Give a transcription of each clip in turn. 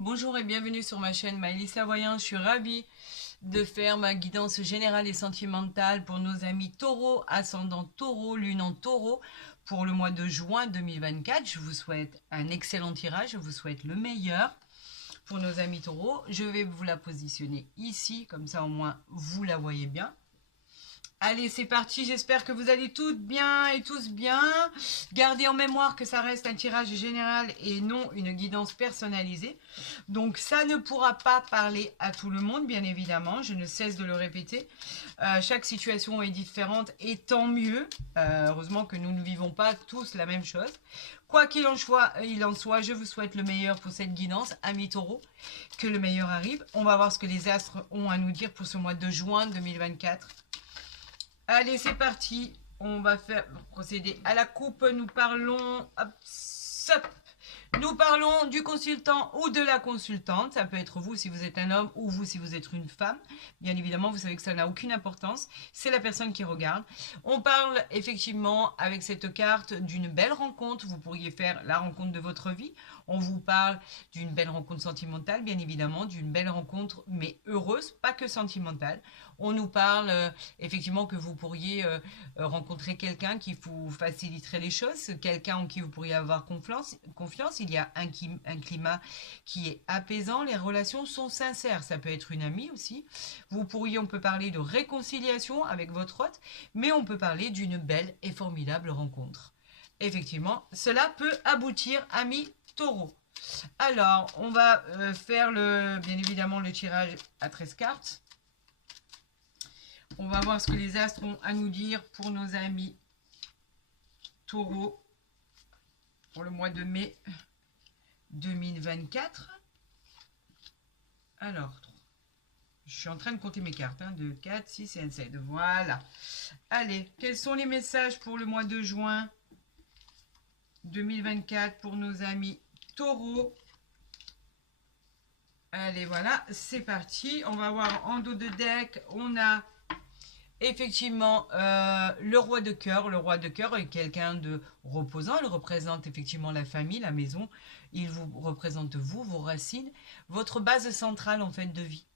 Bonjour et bienvenue sur ma chaîne Maëlys la Voyante. Je suis ravie de faire ma guidance générale et sentimentale pour nos amis taureaux, ascendant taureau, lune en taureau pour le mois de juin 2024. Je vous souhaite un excellent tirage, je vous souhaite le meilleur pour nos amis taureaux. Je vais vous la positionner ici, comme ça au moins vous la voyez bien. Allez, c'est parti, j'espère que vous allez toutes bien et tous bien. Gardez en mémoire que ça reste un tirage général et non une guidance personnalisée. Donc ça ne pourra pas parler à tout le monde, bien évidemment, je ne cesse de le répéter. Chaque situation est différente et tant mieux. Heureusement que nous ne vivons pas tous la même chose. Quoi qu'il en soit, je vous souhaite le meilleur pour cette guidance, amis taureaux, que le meilleur arrive. On va voir ce que les astres ont à nous dire pour ce mois de juin 2024. Allez, c'est parti. On va procéder à la coupe. Nous parlons... Nous parlons du consultant ou de la consultante. Ça peut être vous si vous êtes un homme ou vous si vous êtes une femme. Bien évidemment, vous savez que ça n'a aucune importance. C'est la personne qui regarde. On parle effectivement avec cette carte d'une belle rencontre. Vous pourriez faire la rencontre de votre vie. On vous parle d'une belle rencontre sentimentale, bien évidemment, d'une belle rencontre, mais heureuse, pas que sentimentale. On nous parle effectivement que vous pourriez rencontrer quelqu'un qui vous faciliterait les choses, quelqu'un en qui vous pourriez avoir confiance. Il y a un climat qui est apaisant, les relations sont sincères. Ça peut être une amie aussi. On peut parler de réconciliation avec votre hôte, mais on peut parler d'une belle et formidable rencontre. Effectivement, cela peut aboutir, amis taureaux. Alors, on va faire bien évidemment le tirage à 13 cartes. On va voir ce que les astres ont à nous dire pour nos amis taureaux pour le mois de mai 2024. Alors, je suis en train de compter mes cartes. 2, 4, 6 et 1, 7. Voilà. Allez, quels sont les messages pour le mois de juin 2024 pour nos amis taureaux? Allez, voilà, c'est parti. On va voir en dos de deck, on a effectivement le roi de cœur. Le roi de cœur est quelqu'un de reposant. Il représente effectivement la famille, la maison. Il vous représente vous, vos racines, votre base centrale en fait de vie.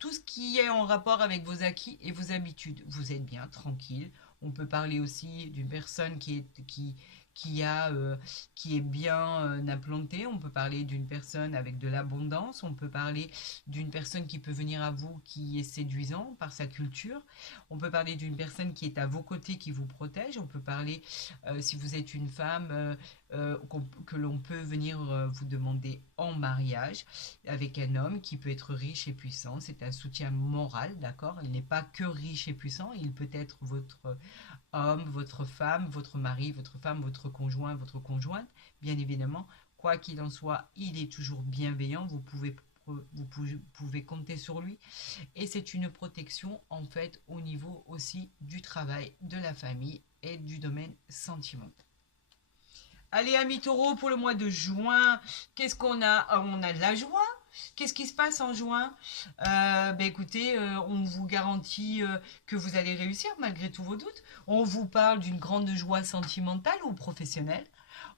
Tout ce qui est en rapport avec vos acquis et vos habitudes. Vous êtes bien, tranquille. On peut parler aussi d'une personne qui est bien implantée. On peut parler d'une personne avec de l'abondance. On peut parler d'une personne qui peut venir à vous qui est séduisant par sa culture. On peut parler d'une personne qui est à vos côtés, qui vous protège. On peut parler, si vous êtes une femme, que l'on peut venir vous demander en mariage avec un homme qui peut être riche et puissant. C'est un soutien moral, d'accord? Il n'est pas que riche et puissant, il peut être votre homme, votre femme, votre mari, votre femme, votre conjoint, votre conjointe. Bien évidemment, quoi qu'il en soit, il est toujours bienveillant. Vous pouvez compter sur lui. Et c'est une protection, en fait, au niveau aussi du travail, de la famille et du domaine sentimental. Allez, amis taureaux, pour le mois de juin, qu'est-ce qu'on a? On a de la joie. Qu'est-ce qui se passe en juin? Écoutez, on vous garantit que vous allez réussir malgré tous vos doutes. On vous parle d'une grande joie sentimentale ou professionnelle.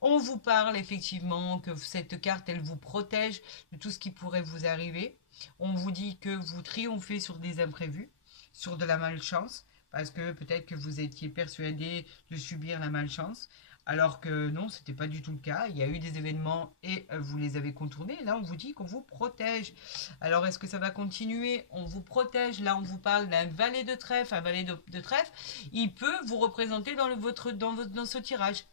On vous parle effectivement que cette carte, elle vous protège de tout ce qui pourrait vous arriver. On vous dit que vous triomphez sur des imprévus, sur de la malchance, parce que peut-être que vous étiez persuadé de subir la malchance. Alors que non, ce n'était pas du tout le cas. Il y a eu des événements et vous les avez contournés. Là, on vous dit qu'on vous protège. Alors, est-ce que ça va continuer? On vous protège. Là, on vous parle d'un valet de trèfle. Un valet de trèfle, il peut vous représenter dans ce tirage.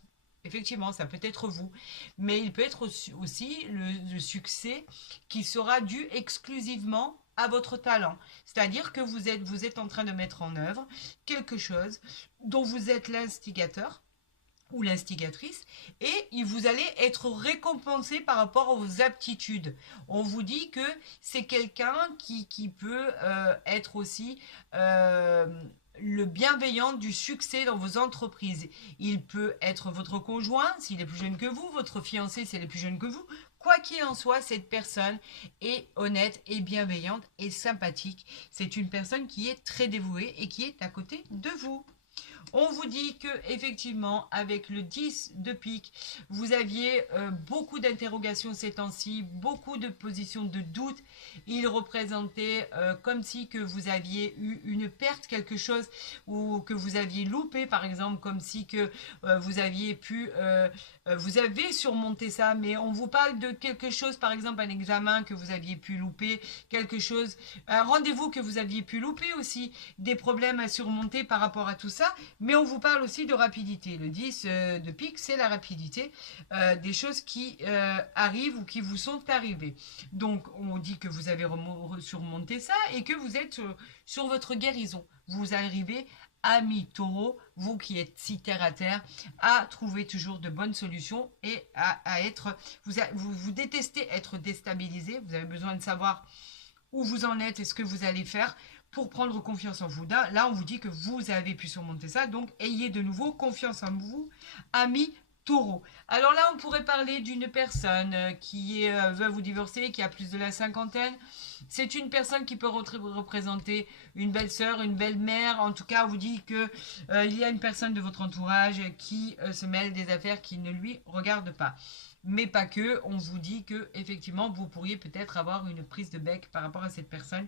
Effectivement, ça peut être vous. Mais il peut être aussi le succès qui sera dû exclusivement à votre talent. C'est-à-dire que vous êtes en train de mettre en œuvre quelque chose dont vous êtes l'instigateur ou l'instigatrice, et vous allez être récompensé par rapport à vos aptitudes. On vous dit que c'est quelqu'un qui peut être aussi le bienveillant du succès dans vos entreprises. Il peut être votre conjoint s'il est plus jeune que vous, votre fiancé s'il est plus jeune que vous. Quoi qu'il en soit, cette personne est honnête et bienveillante et sympathique. C'est une personne qui est très dévouée et qui est à côté de vous. On vous dit que effectivement, avec le 10 de pique, vous aviez beaucoup d'interrogations ces temps-ci, beaucoup de positions de doute. Il représentait comme si que vous aviez eu une perte, quelque chose, ou que vous aviez loupé, par exemple, comme si que vous aviez pu... vous avez surmonté ça, mais on vous parle de quelque chose, par exemple un examen que vous aviez pu louper, quelque chose, un rendez-vous que vous aviez pu louper aussi, des problèmes à surmonter par rapport à tout ça, mais on vous parle aussi de rapidité. Le 10 de pique, c'est la rapidité des choses qui arrivent ou qui vous sont arrivées. Donc on dit que vous avez surmonté ça et que vous êtes sur votre guérison. Vous arrivez amis taureau, vous qui êtes si terre à terre, à trouver toujours de bonnes solutions et à être... Vous détestez être déstabilisé, vous avez besoin de savoir où vous en êtes et ce que vous allez faire pour prendre confiance en vous. Là, on vous dit que vous avez pu surmonter ça, donc ayez de nouveau confiance en vous, amis taureau. Alors là, on pourrait parler d'une personne qui est veuve ou divorcée, qui a plus de la cinquantaine. C'est une personne qui peut représenter une belle-sœur, une belle-mère. En tout cas, on vous dit que il y a une personne de votre entourage qui se mêle des affaires qui ne lui regardent pas. Mais pas que, on vous dit que effectivement vous pourriez peut-être avoir une prise de bec par rapport à cette personne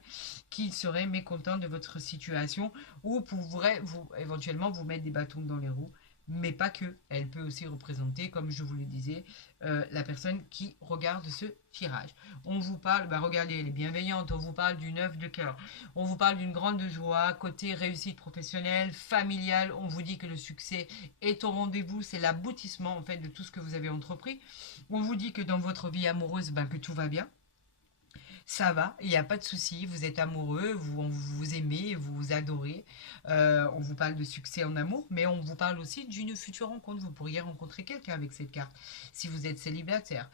qui serait mécontente de votre situation ou pourrait éventuellement vous mettre des bâtons dans les roues. Mais pas que, elle peut aussi représenter, comme je vous le disais, la personne qui regarde ce tirage. On vous parle, regardez, elle est bienveillante, on vous parle du 9 de cœur, on vous parle d'une grande joie, côté réussite professionnelle, familiale, on vous dit que le succès est au rendez-vous, c'est l'aboutissement en fait de tout ce que vous avez entrepris. On vous dit que dans votre vie amoureuse, que tout va bien. Ça va, il n'y a pas de souci, vous êtes amoureux, vous vous aimez, vous vous adorez. On vous parle de succès en amour, mais on vous parle aussi d'une future rencontre. Vous pourriez rencontrer quelqu'un avec cette carte, si vous êtes célibataire.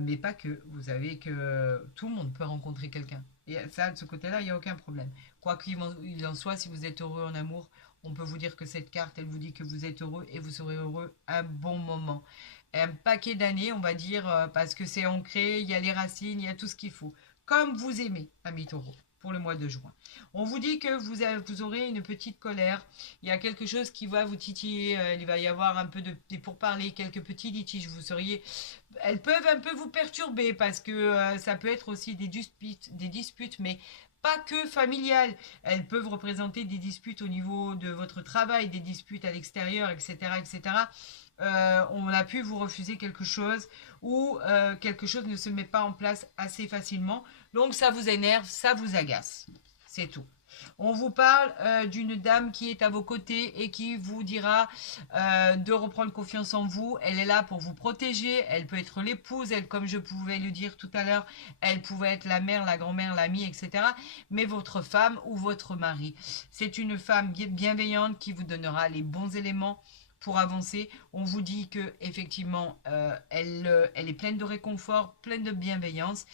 Mais pas que, vous savez que tout le monde peut rencontrer quelqu'un. Et ça, de ce côté-là, il n'y a aucun problème. Quoi qu'il en soit, si vous êtes heureux en amour, on peut vous dire que cette carte, elle vous dit que vous êtes heureux et vous serez heureux un bon moment. Un paquet d'années, on va dire, parce que c'est ancré, il y a les racines, il y a tout ce qu'il faut. Comme vous aimez, amis taureaux, pour le mois de juin. On vous dit que vous aurez une petite colère. Il y a quelque chose qui va vous titiller. Il va y avoir un peu de pourparlers, quelques petits litiges. Elles peuvent un peu vous perturber parce que ça peut être aussi des disputes, mais pas que familiales. Elles peuvent représenter des disputes au niveau de votre travail, des disputes à l'extérieur, etc., etc. On a pu vous refuser quelque chose ou quelque chose ne se met pas en place assez facilement. Donc ça vous énerve, ça vous agace. C'est tout. On vous parle d'une dame qui est à vos côtés et qui vous dira de reprendre confiance en vous. Elle est là pour vous protéger. Elle peut être l'épouse, elle, comme je pouvais le dire tout à l'heure, elle pouvait être la mère, la grand-mère, l'amie, etc. Mais votre femme ou votre mari. C'est une femme bienveillante qui vous donnera les bons éléments pour avancer. On vous dit que effectivement elle est pleine de réconfort, pleine de bienveillance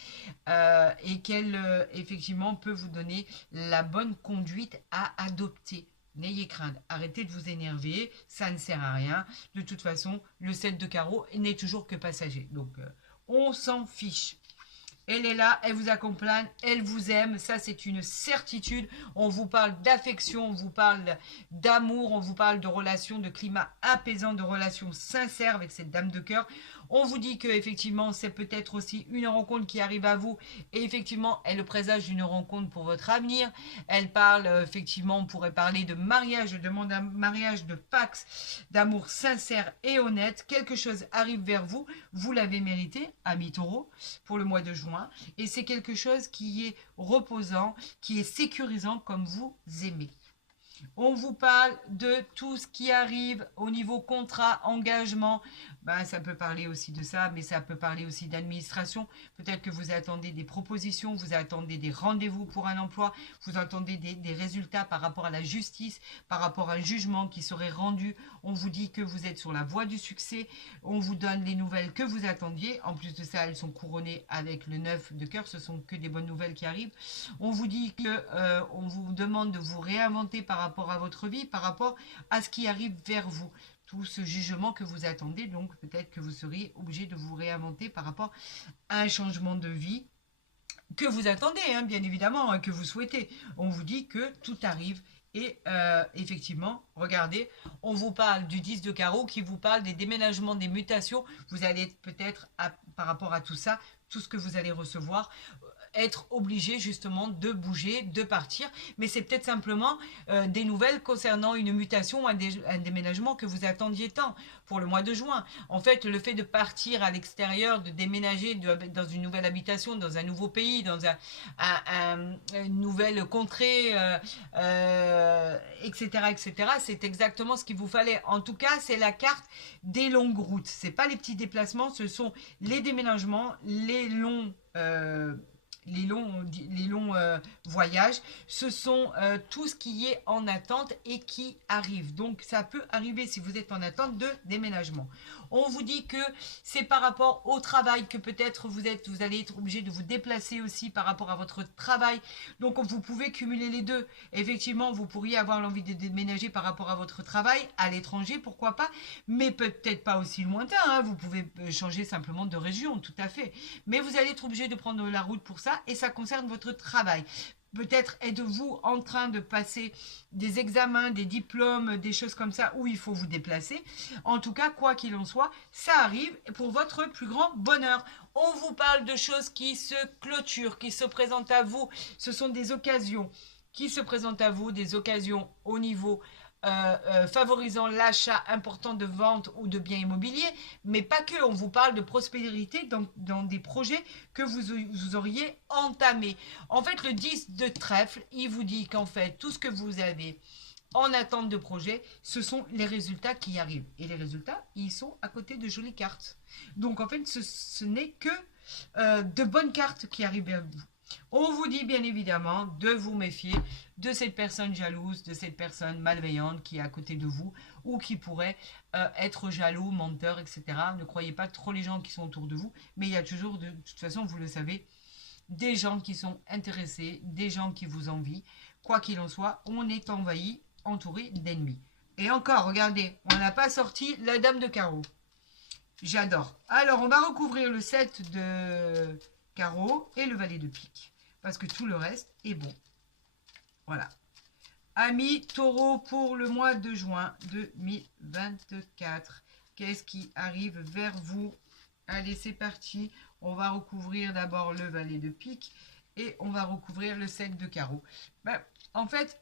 et qu'elle effectivement peut vous donner la bonne conduite à adopter. N'ayez crainte, arrêtez de vous énerver, ça ne sert à rien. De toute façon, le 7 de carreau n'est toujours que passager. Donc on s'en fiche. Elle est là, elle vous accompagne, elle vous aime, ça c'est une certitude. On vous parle d'affection, on vous parle d'amour, on vous parle de relations, de climat apaisant, de relations sincères avec cette dame de cœur. On vous dit que effectivement c'est peut-être aussi une rencontre qui arrive à vous et effectivement elle le présage d'une rencontre pour votre avenir. Elle parle effectivement, on pourrait parler de mariage, de demande un mariage, de pax, d'amour sincère et honnête. Quelque chose arrive vers vous, vous l'avez mérité, ami taureau, pour le mois de juin. Et c'est quelque chose qui est reposant, qui est sécurisant comme vous aimez. On vous parle de tout ce qui arrive au niveau contrat, engagement. Ça peut parler aussi de ça, mais ça peut parler aussi d'administration. Peut-être que vous attendez des propositions, vous attendez des rendez-vous pour un emploi, vous attendez des résultats par rapport à la justice, par rapport à un jugement qui serait rendu. On vous dit que vous êtes sur la voie du succès. On vous donne les nouvelles que vous attendiez. En plus de ça, elles sont couronnées avec le 9 de cœur. Ce sont que des bonnes nouvelles qui arrivent. On vous dit que on vous demande de vous réinventer par rapport à votre vie, par rapport à ce qui arrive vers vous. Tout ce jugement que vous attendez, donc peut-être que vous seriez obligé de vous réinventer par rapport à un changement de vie que vous attendez, bien évidemment, que vous souhaitez. On vous dit que tout arrive Et effectivement, regardez, on vous parle du 10 de carreau qui vous parle des déménagements, des mutations. Vous allez peut-être, par rapport à tout ça, tout ce que vous allez recevoir, être obligé justement de bouger, de partir, mais c'est peut-être simplement des nouvelles concernant une mutation, un déménagement que vous attendiez tant pour le mois de juin. En fait, le fait de partir à l'extérieur, de déménager dans une nouvelle habitation, dans un nouveau pays, dans une nouvelle contrée, etc., etc., c'est exactement ce qu'il vous fallait. En tout cas, c'est la carte des longues routes. C'est pas les petits déplacements, ce sont les déménagements, les longs voyages, ce sont tout ce qui est en attente et qui arrive. Donc ça peut arriver si vous êtes en attente de déménagement. On vous dit que c'est par rapport au travail que peut-être vous allez être obligé de vous déplacer aussi par rapport à votre travail. Donc vous pouvez cumuler les deux. Effectivement, vous pourriez avoir l'envie de déménager par rapport à votre travail à l'étranger, pourquoi pas, mais peut-être pas aussi lointain. Hein. Vous pouvez changer simplement de région, tout à fait. Mais vous allez être obligé de prendre la route pour ça et ça concerne votre travail. Peut-être êtes-vous en train de passer des examens, des diplômes, des choses comme ça où il faut vous déplacer. En tout cas, quoi qu'il en soit, ça arrive pour votre plus grand bonheur. On vous parle de choses qui se clôturent, qui se présentent à vous. Ce sont des occasions qui se présentent à vous, des occasions au niveau favorisant l'achat important de vente ou de biens immobiliers, mais pas que, on vous parle de prospérité dans des projets que vous auriez entamés. En fait, le 10 de trèfle, il vous dit qu'en fait, tout ce que vous avez en attente de projet, ce sont les résultats qui arrivent. Et les résultats, ils sont à côté de jolies cartes. Donc en fait, ce n'est que de bonnes cartes qui arrivent à vous. On vous dit bien évidemment de vous méfier de cette personne jalouse, de cette personne malveillante qui est à côté de vous ou qui pourrait être jaloux, menteur, etc. Ne croyez pas trop les gens qui sont autour de vous, mais il y a toujours, de toute façon, vous le savez, des gens qui sont intéressés, des gens qui vous envient. Quoi qu'il en soit, on est envahi, entouré d'ennemis. Et encore, regardez, on n'a pas sorti la dame de carreau. J'adore. Alors, on va recouvrir le 7 de carreau et le valet de pique. Parce que tout le reste est bon. Voilà. Amis taureau pour le mois de juin 2024. Qu'est-ce qui arrive vers vous? Allez, c'est parti. On va recouvrir d'abord le valet de pique et on va recouvrir le 7 de carreau. En fait,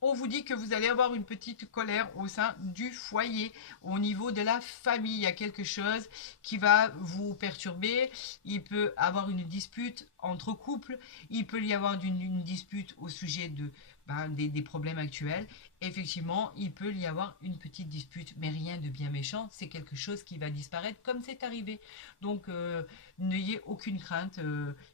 on vous dit que vous allez avoir une petite colère au sein du foyer, au niveau de la famille. Il y a quelque chose qui va vous perturber. Il peut avoir une dispute entre couples. Il peut y avoir une dispute au sujet des problèmes actuels. Effectivement, il peut y avoir une petite dispute, mais rien de bien méchant. C'est quelque chose qui va disparaître comme c'est arrivé. Donc, n'ayez aucune crainte.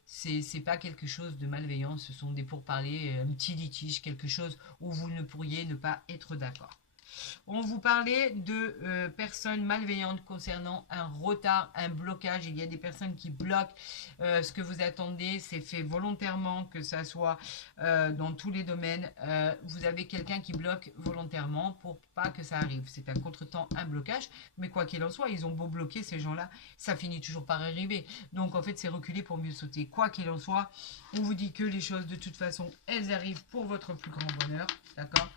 C'est pas quelque chose de malveillant. Ce sont des pourparlers, un petit litige, quelque chose où vous ne pourriez ne pas être d'accord. On vous parlait de personnes malveillantes concernant un retard, un blocage. Il y a des personnes qui bloquent ce que vous attendez. C'est fait volontairement, que ça soit dans tous les domaines. Vous avez quelqu'un qui bloque volontairement pour pas que ça arrive. C'est un contretemps, un blocage. Mais quoi qu'il en soit, ils ont beau bloquer ces gens-là, ça finit toujours par arriver. Donc en fait, c'est reculer pour mieux sauter. Quoi qu'il en soit, on vous dit que les choses, de toute façon, elles arrivent pour votre plus grand bonheur. D'accord ?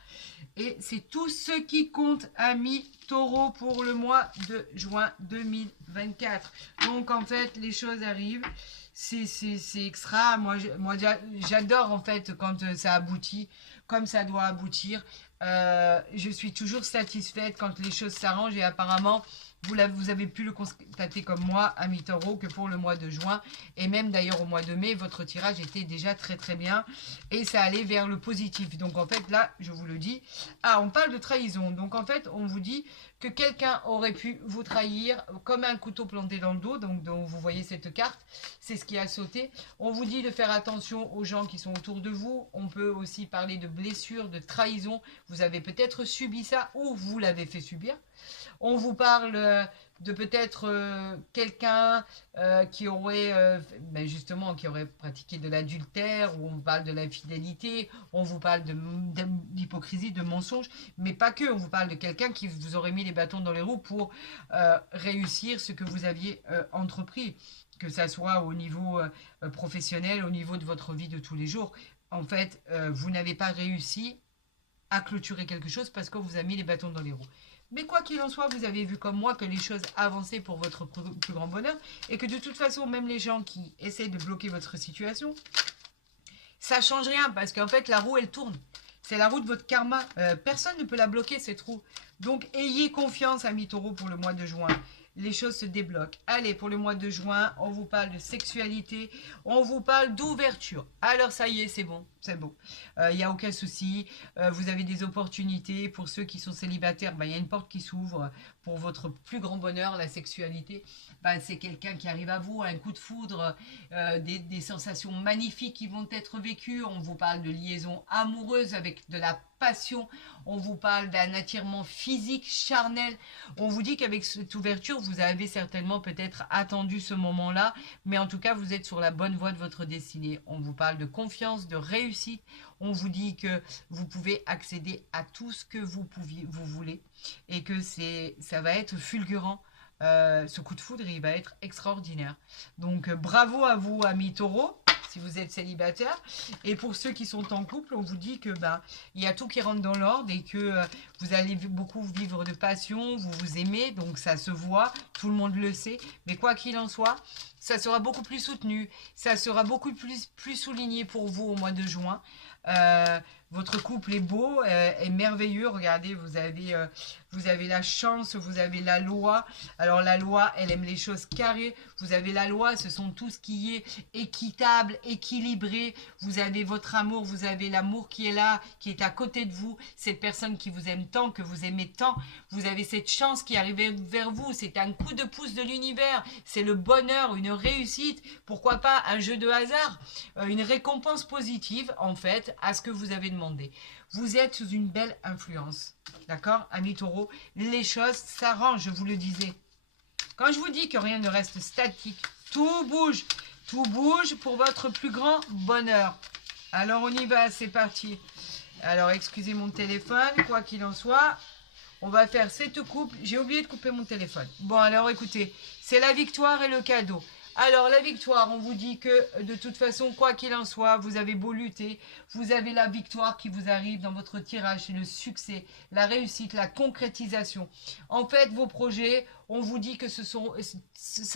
Et c'est tout ce qui compte, amis taureau, pour le mois de juin 2024. Donc, en fait, les choses arrivent. C'est extra. Moi j'adore, en fait, quand ça aboutit, comme ça doit aboutir. Je suis toujours satisfaite quand les choses s'arrangent et apparemment, vous avez pu le constater comme moi, amis taureau, que pour le mois de juin et même d'ailleurs au mois de mai, votre tirage était déjà très très bien et ça allait vers le positif. Donc en fait là, je vous le dis, on parle de trahison. Donc en fait, on vous dit que quelqu'un aurait pu vous trahir comme un couteau planté dans le dos. Donc vous voyez cette carte, c'est ce qui a sauté. On vous dit de faire attention aux gens qui sont autour de vous. On peut aussi parler de blessures, de trahison. Vous avez peut-être subi ça ou vous l'avez fait subir. On vous parle de peut-être quelqu'un qui aurait justement qui aurait pratiqué de l'adultère, ou on parle de l'infidélité, on vous parle d'hypocrisie, de mensonge, mais pas que, on vous parle de quelqu'un qui vous aurait mis les bâtons dans les roues pour réussir ce que vous aviez entrepris, que ça soit au niveau professionnel, au niveau de votre vie de tous les jours. En fait, vous n'avez pas réussi à clôturer quelque chose parce qu'on vous a mis les bâtons dans les roues. Mais quoi qu'il en soit, vous avez vu comme moi que les choses avançaient pour votre plus grand bonheur et que de toute façon, même les gens qui essaient de bloquer votre situation, ça change rien parce qu'en fait, la roue, elle tourne. C'est la roue de votre karma. Personne ne peut la bloquer, cette roue. Donc, ayez confiance, amis taureaux, pour le mois de juin. Les choses se débloquent. Allez, pour le mois de juin, on vous parle de sexualité, on vous parle d'ouverture. Alors, ça y est, c'est bon, c'est bon. Il n'y a aucun souci. Vous avez des opportunités. Pour ceux qui sont célibataires, il y a une porte qui s'ouvre pour votre plus grand bonheur, la sexualité. C'est quelqu'un qui arrive à vous, un coup de foudre, des sensations magnifiques qui vont être vécues. On vous parle de liaison amoureuse avec de la passion. On vous parle d'un attirement physique, charnel. On vous dit qu'avec cette ouverture, vous avez certainement peut-être attendu ce moment-là, mais en tout cas, vous êtes sur la bonne voie de votre destinée. On vous parle de confiance, de réussite. On vous dit que vous pouvez accéder à tout ce que vous voulez et que ça va être fulgurant. Ce coup de foudre, il va être extraordinaire. Donc, bravo à vous, amis taureaux, si vous êtes célibataire. Et pour ceux qui sont en couple, on vous dit que il y a tout qui rentre dans l'ordre et que vous allez beaucoup vivre de passion, vous vous aimez, donc ça se voit, tout le monde le sait. Mais quoi qu'il en soit, ça sera beaucoup plus soutenu, ça sera beaucoup plus souligné pour vous au mois de juin. Votre couple est beau, est merveilleux. Regardez, vous avez la chance, vous avez la loi. Alors la loi, elle aime les choses carrées. Vous avez la loi, ce sont tout ce qui est équitable, équilibré. Vous avez votre amour, vous avez l'amour qui est là, qui est à côté de vous. Cette personne qui vous aime tant, que vous aimez tant. Vous avez cette chance qui arrive vers vous. C'est un coup de pouce de l'univers. C'est le bonheur, une réussite. Pourquoi pas un jeu de hasard, une récompense positive en fait à ce que vous avez demandé. Vous êtes sous une belle influence. D'accord, amis taureaux, les choses s'arrangent, je vous le disais. Quand je vous dis que rien ne reste statique, tout bouge. Tout bouge pour votre plus grand bonheur. Alors on y va, c'est parti. Alors excusez mon téléphone, quoi qu'il en soit. On va faire cette coupe. J'ai oublié de couper mon téléphone. Bon, alors écoutez, c'est la victoire et le cadeau. Alors, la victoire, on vous dit que de toute façon, quoi qu'il en soit, vous avez beau lutter, vous avez la victoire qui vous arrive dans votre tirage. C'est le succès, la réussite, la concrétisation. En fait, vos projets, on vous dit que ça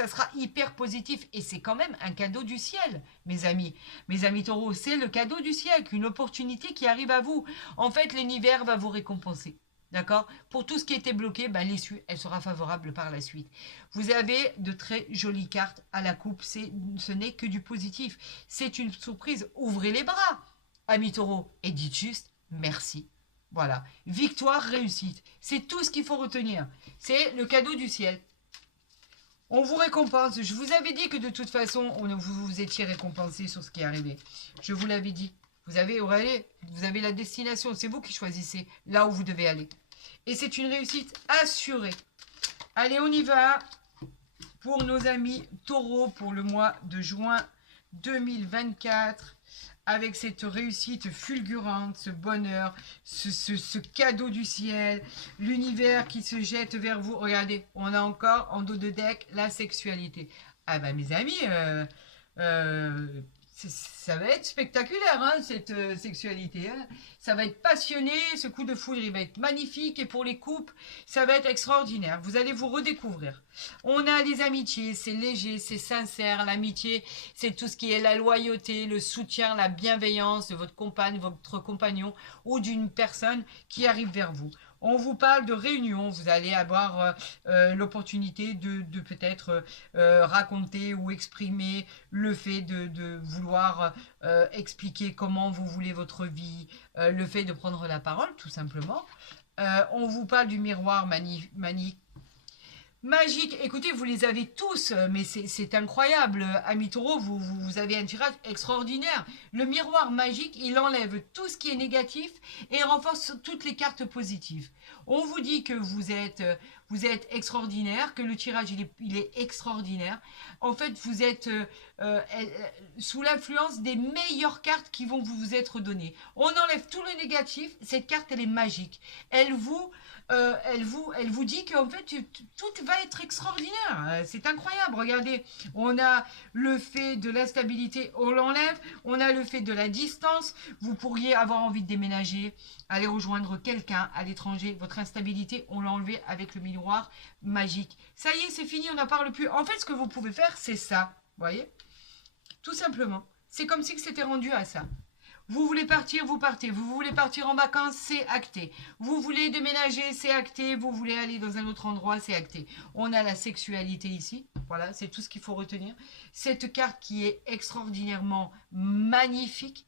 sera hyper positif. Et c'est quand même un cadeau du ciel, mes amis. Mes amis taureaux, c'est le cadeau du ciel, une opportunité qui arrive à vous. En fait, l'univers va vous récompenser. D'accord? Pour tout ce qui était bloqué, l'issue, elle sera favorable par la suite. Vous avez de très jolies cartes à la coupe. Ce n'est que du positif. C'est une surprise. Ouvrez les bras, amis taureaux, et dites juste merci. Voilà. Victoire, réussite. C'est tout ce qu'il faut retenir. C'est le cadeau du ciel. On vous récompense. Je vous avais dit que de toute façon, vous étiez récompensé sur ce qui est arrivé. Je vous l'avais dit. Vous avez la destination. C'est vous qui choisissez là où vous devez aller. Et c'est une réussite assurée. Allez, on y va pour nos amis taureaux pour le mois de juin 2024. Avec cette réussite fulgurante, ce bonheur, ce cadeau du ciel, l'univers qui se jette vers vous. Regardez, on a encore en dos de deck la sexualité. Ah mes amis, ça va être spectaculaire, hein, cette sexualité. Hein. Ça va être passionné, ce coup de foudre, il va être magnifique. Et pour les couples, ça va être extraordinaire. Vous allez vous redécouvrir. On a des amitiés, c'est léger, c'est sincère. L'amitié, c'est tout ce qui est la loyauté, le soutien, la bienveillance de votre compagne, votre compagnon ou d'une personne qui arrive vers vous. On vous parle de réunion, vous allez avoir l'opportunité de peut-être raconter ou exprimer le fait de vouloir expliquer comment vous voulez votre vie, le fait de prendre la parole tout simplement. On vous parle du miroir magique. Écoutez, vous les avez tous, mais c'est incroyable. Amis taureaux, vous avez un tirage extraordinaire. Le miroir magique, il enlève tout ce qui est négatif et renforce toutes les cartes positives. On vous dit que vous vous êtes extraordinaire, que le tirage il est extraordinaire. En fait, vous êtes sous l'influence des meilleures cartes qui vont vous être données. On enlève tout le négatif, cette carte elle est magique. Elle vous dit qu'en fait tout va être extraordinaire. C'est incroyable. Regardez, on a le fait de la stabilité, on l'enlève. On a le fait de la distance. Vous pourriez avoir envie de déménager, aller rejoindre quelqu'un à l'étranger. Votre instabilité, on l'a enlevé avec le miroir magique. Ça y est, c'est fini, on n'en parle plus. En fait, ce que vous pouvez faire, c'est ça. Vous voyez? Tout simplement. C'est comme si c'était rendu à ça. Vous voulez partir, vous partez. Vous voulez partir en vacances, c'est acté. Vous voulez déménager, c'est acté. Vous voulez aller dans un autre endroit, c'est acté. On a la sexualité ici. Voilà, c'est tout ce qu'il faut retenir. Cette carte qui est extraordinairement magnifique.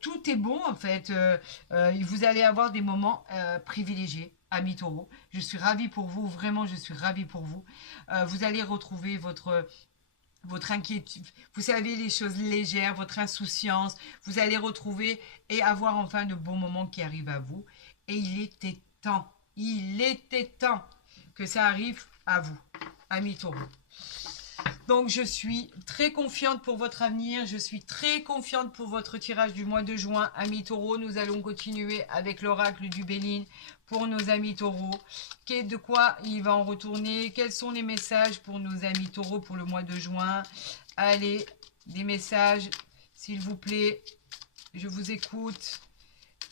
Tout est bon en fait. Vous allez avoir des moments privilégiés. Amis taureaux, je suis ravie pour vous, vraiment je suis ravie pour vous. Vous allez retrouver votre inquiétude, vous savez, les choses légères, votre insouciance, vous allez retrouver et avoir enfin de bons moments qui arrivent à vous. Et il était temps que ça arrive à vous, amis taureaux. Donc je suis très confiante pour votre avenir, je suis très confiante pour votre tirage du mois de juin, amis taureaux. Nous allons continuer avec l'oracle du Béline pour nos amis taureaux. De quoi il va en retourner? Quels sont les messages pour nos amis taureaux pour le mois de juin? Allez, des messages, s'il vous plaît, je vous écoute.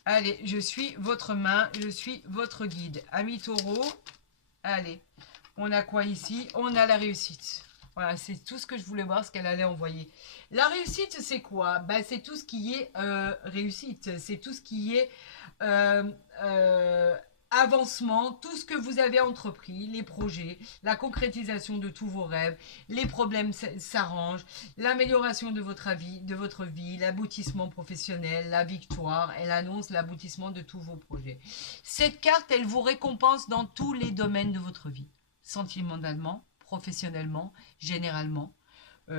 Allez, je suis votre main, je suis votre guide. Amis taureaux, allez, on a quoi ici? On a la réussite. Voilà, c'est tout ce que je voulais voir, ce qu'elle allait envoyer. La réussite, c'est quoi? Ben, c'est tout ce qui est réussite. C'est tout ce qui est avancement, tout ce que vous avez entrepris, les projets, la concrétisation de tous vos rêves, les problèmes s'arrangent, l'amélioration de votre vie, l'aboutissement professionnel, la victoire. Elle annonce l'aboutissement de tous vos projets. Cette carte, elle vous récompense dans tous les domaines de votre vie. Sentimentalement, professionnellement, généralement,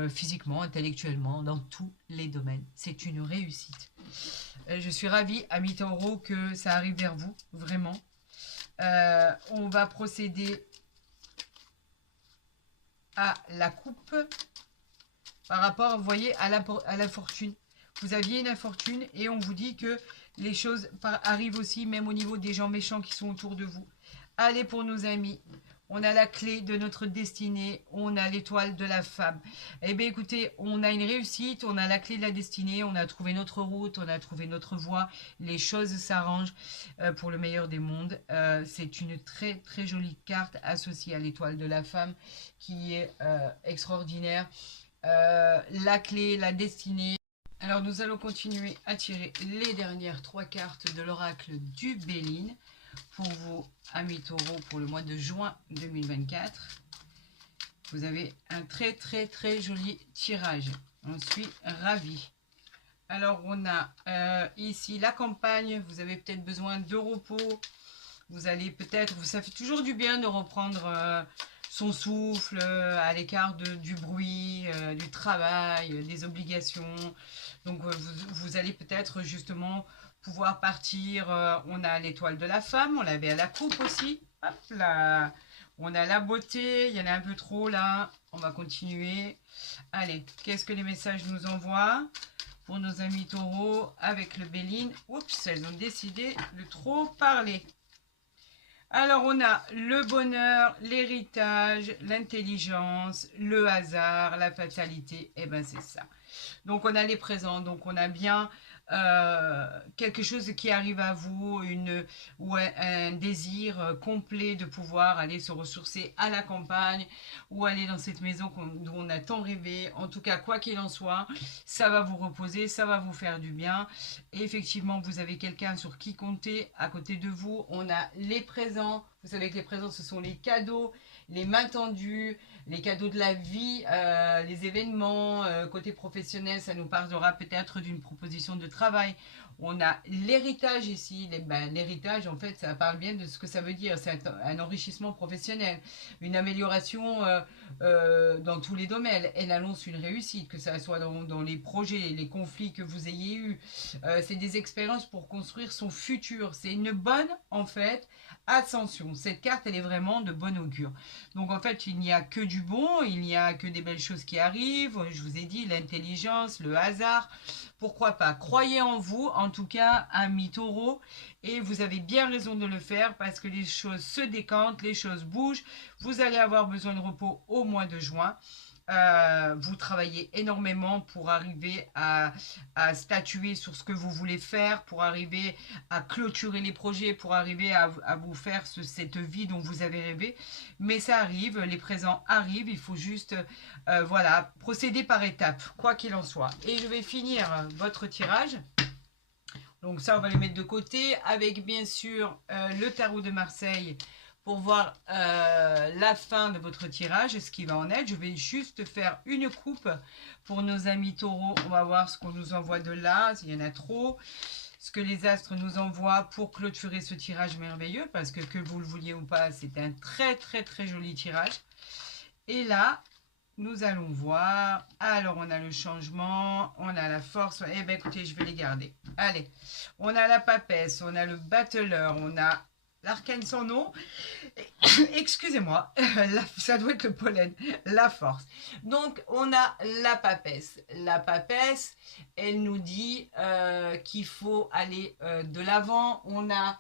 physiquement, intellectuellement, dans tous les domaines. C'est une réussite. Je suis ravie, amis taureaux, que ça arrive vers vous, vraiment. On va procéder à la coupe par rapport, vous voyez, à la fortune. Vous aviez une infortune et on vous dit que les choses arrivent aussi, même au niveau des gens méchants qui sont autour de vous. Allez pour nos amis. On a la clé de notre destinée, on a l'étoile de la femme. Eh bien écoutez, on a une réussite, on a la clé de la destinée, on a trouvé notre route, on a trouvé notre voie. Les choses s'arrangent pour le meilleur des mondes. C'est une très très jolie carte associée à l'étoile de la femme qui est extraordinaire. La clé, la destinée. Alors nous allons continuer à tirer les dernières 3 cartes de l'oracle du Béline pour vous, amis taureaux, pour le mois de juin 2024. Vous avez un très très très joli tirage. On suis ravie. Alors on a ici la campagne. Vous avez peut-être besoin de repos. Vous allez peut-être, ça fait toujours du bien de reprendre son souffle, à l'écart du bruit, du travail, des obligations. Donc vous allez peut-être justement pouvoir partir. On a l'étoile de la femme, on l'avait à la coupe aussi. Hop là. On a la beauté, il y en a un peu trop là. On va continuer. Allez, qu'est-ce que les messages nous envoient pour nos amis taureaux avec le Béline? Oups, elles ont décidé de trop parler. Alors, on a le bonheur, l'héritage, l'intelligence, le hasard, la fatalité. Et ben c'est ça. Donc, on a les présents. Donc, on a bien quelque chose qui arrive à vous, ou un désir complet de pouvoir aller se ressourcer à la campagne ou aller dans cette maison dont on a tant rêvé. En tout cas, quoi qu'il en soit, ça va vous reposer, ça va vous faire du bien. Et effectivement, vous avez quelqu'un sur qui compter à côté de vous. On a les présents. Vous savez que les présents, ce sont les cadeaux, les mains tendues, les cadeaux de la vie, les événements. Côté professionnel, ça nous parlera peut-être d'une proposition de travail. On a l'héritage ici. L'héritage, en fait, ça parle bien de ce que ça veut dire. C'est un enrichissement professionnel, une amélioration dans tous les domaines. Elle annonce une réussite, que ça soit dans les projets, les conflits que vous ayez eus. C'est des expériences pour construire son futur. C'est une bonne, en fait, Ascension. Cette carte, elle est vraiment de bon augure. Donc en fait, il n'y a que du bon, il n'y a que des belles choses qui arrivent. Je vous ai dit, l'intelligence, le hasard. Pourquoi pas? Croyez en vous, en tout cas, amis taureaux. Et vous avez bien raison de le faire parce que les choses se décantent, les choses bougent. Vous allez avoir besoin de repos au mois de juin. Vous travaillez énormément pour arriver à statuer sur ce que vous voulez faire, pour arriver à clôturer les projets, pour arriver à vous faire cette vie dont vous avez rêvé. Mais ça arrive, les présents arrivent, il faut juste voilà, procéder par étapes, quoi qu'il en soit. Et je vais finir votre tirage. Donc ça, on va les mettre de côté avec bien sûr le tarot de Marseille pour voir la fin de votre tirage, ce qui va en être. Je vais juste faire une coupe pour nos amis taureaux. On va voir ce qu'on nous envoie de là, s'il y en a trop. Ce que les astres nous envoient pour clôturer ce tirage merveilleux, parce que vous le vouliez ou pas, c'est un très très très joli tirage. Et là, nous allons voir. Alors, on a le changement, on a la force. Eh bien, écoutez, je vais les garder. Allez, on a la papesse, on a le battleur, on a l'arcane sans nom. Excusez-moi, ça doit être le pollen, la force. Donc, on a la papesse. La papesse, elle nous dit qu'il faut aller de l'avant. On a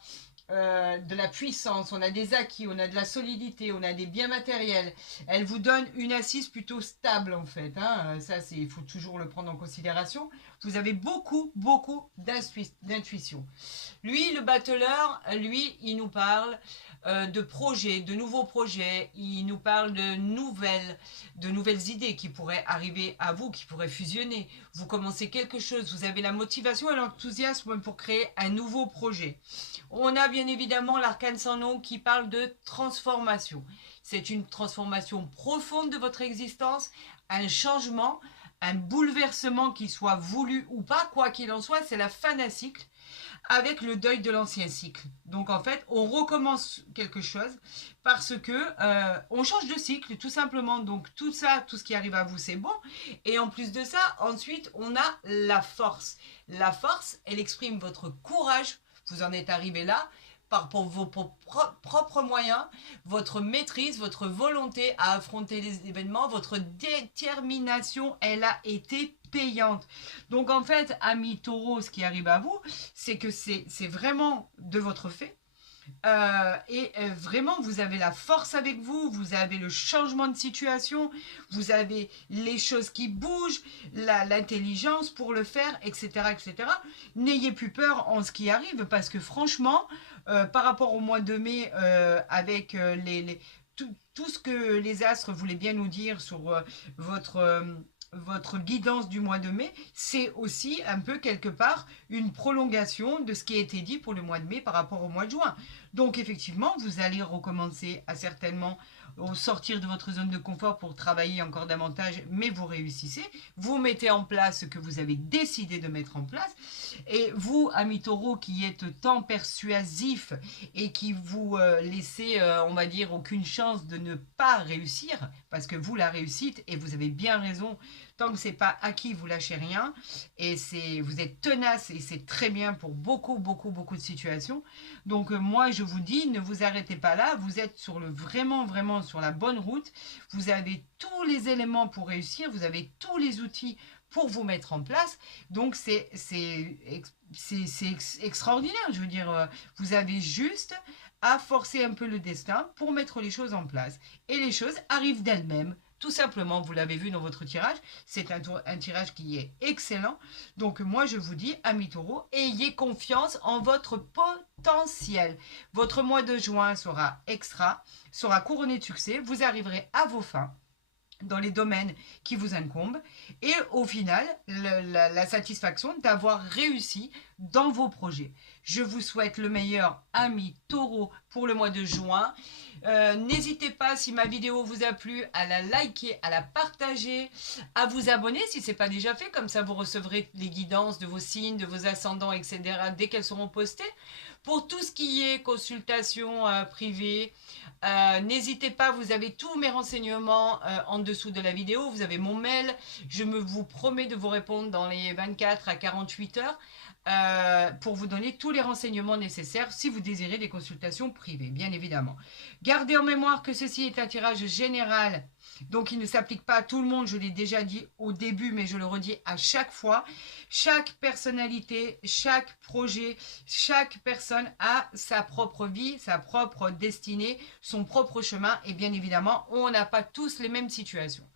de la puissance, on a des acquis, on a de la solidité, on a des biens matériels. Elle vous donne une assise plutôt stable en fait. Hein. Ça, il faut toujours le prendre en considération. Vous avez beaucoup d'intuition. Lui, le battleur, lui, il nous parle de projets, de nouveaux projets. Il nous parle de nouvelles idées qui pourraient arriver à vous, qui pourraient fusionner. Vous commencez quelque chose, vous avez la motivation et l'enthousiasme pour créer un nouveau projet. On a bien évidemment l'arcane sans nom qui parle de transformation. C'est une transformation profonde de votre existence, un changement, un bouleversement qui soit voulu ou pas, quoi qu'il en soit, c'est la fin d'un cycle avec le deuil de l'ancien cycle. Donc en fait, on recommence quelque chose parce que on change de cycle tout simplement. Donc tout ça, tout ce qui arrive à vous, c'est bon. Et en plus de ça, ensuite, on a la force. La force, elle exprime votre courage. Vous en êtes arrivé là pour vos propres moyens, votre maîtrise, votre volonté à affronter les événements, votre détermination, elle a été payante. Donc en fait, amis taureaux, ce qui arrive à vous, c'est que c'est vraiment de votre fait. Vraiment, vous avez la force avec vous, vous avez le changement de situation, vous avez les choses qui bougent, l'intelligence pour le faire, etc. etc. N'ayez plus peur en ce qui arrive, parce que franchement, par rapport au mois de mai, avec tout ce que les astres voulaient bien nous dire sur votre guidance du mois de mai, c'est aussi un peu quelque part une prolongation de ce qui a été dit pour le mois de mai par rapport au mois de juin. Donc effectivement, vous allez recommencer à certainement sortir de votre zone de confort pour travailler encore davantage, mais vous réussissez. Vous mettez en place ce que vous avez décidé de mettre en place. Et vous, amis taureaux, qui êtes tant persuasifs et qui vous laissez, on va dire, aucune chance de ne pas réussir, parce que vous la réussite, et vous avez bien raison, tant que c'est pas acquis, vous lâchez rien. Et vous êtes tenace et c'est très bien pour beaucoup de situations. Donc moi, je vous dis, ne vous arrêtez pas là. Vous êtes vraiment sur la bonne route. Vous avez tous les éléments pour réussir. Vous avez tous les outils pour vous mettre en place. Donc c'est extraordinaire. Je veux dire, vous avez juste à forcer un peu le destin pour mettre les choses en place. Et les choses arrivent d'elles-mêmes. Tout simplement, vous l'avez vu dans votre tirage, c'est un tirage qui est excellent. Donc moi, je vous dis, amis taureaux, ayez confiance en votre potentiel. Votre mois de juin sera couronné de succès. Vous arriverez à vos fins dans les domaines qui vous incombent. Et au final, la satisfaction d'avoir réussi dans vos projets. Je vous souhaite le meilleur, amis taureaux, pour le mois de juin. N'hésitez pas, si ma vidéo vous a plu, à la liker, à la partager, à vous abonner si ce n'est pas déjà fait. Comme ça, vous recevrez les guidances de vos signes, de vos ascendants, etc. dès qu'elles seront postées. Pour tout ce qui est consultation privée, n'hésitez pas, vous avez tous mes renseignements en dessous de la vidéo, vous avez mon mail, je vous promets de vous répondre dans les 24 à 48 heures pour vous donner tous les renseignements nécessaires si vous désirez des consultations privées, bien évidemment. Gardez en mémoire que ceci est un tirage général, donc il ne s'applique pas à tout le monde, je l'ai déjà dit au début, mais je le redis à chaque fois. Chaque personnalité, chaque projet, chaque personne a sa propre vie, sa propre destinée, son propre chemin, et bien évidemment, on n'a pas tous les mêmes situations.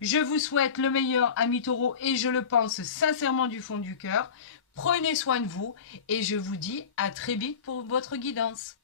Je vous souhaite le meilleur, amis taureaux, et je le pense sincèrement du fond du cœur. Prenez soin de vous, et je vous dis à très vite pour votre guidance.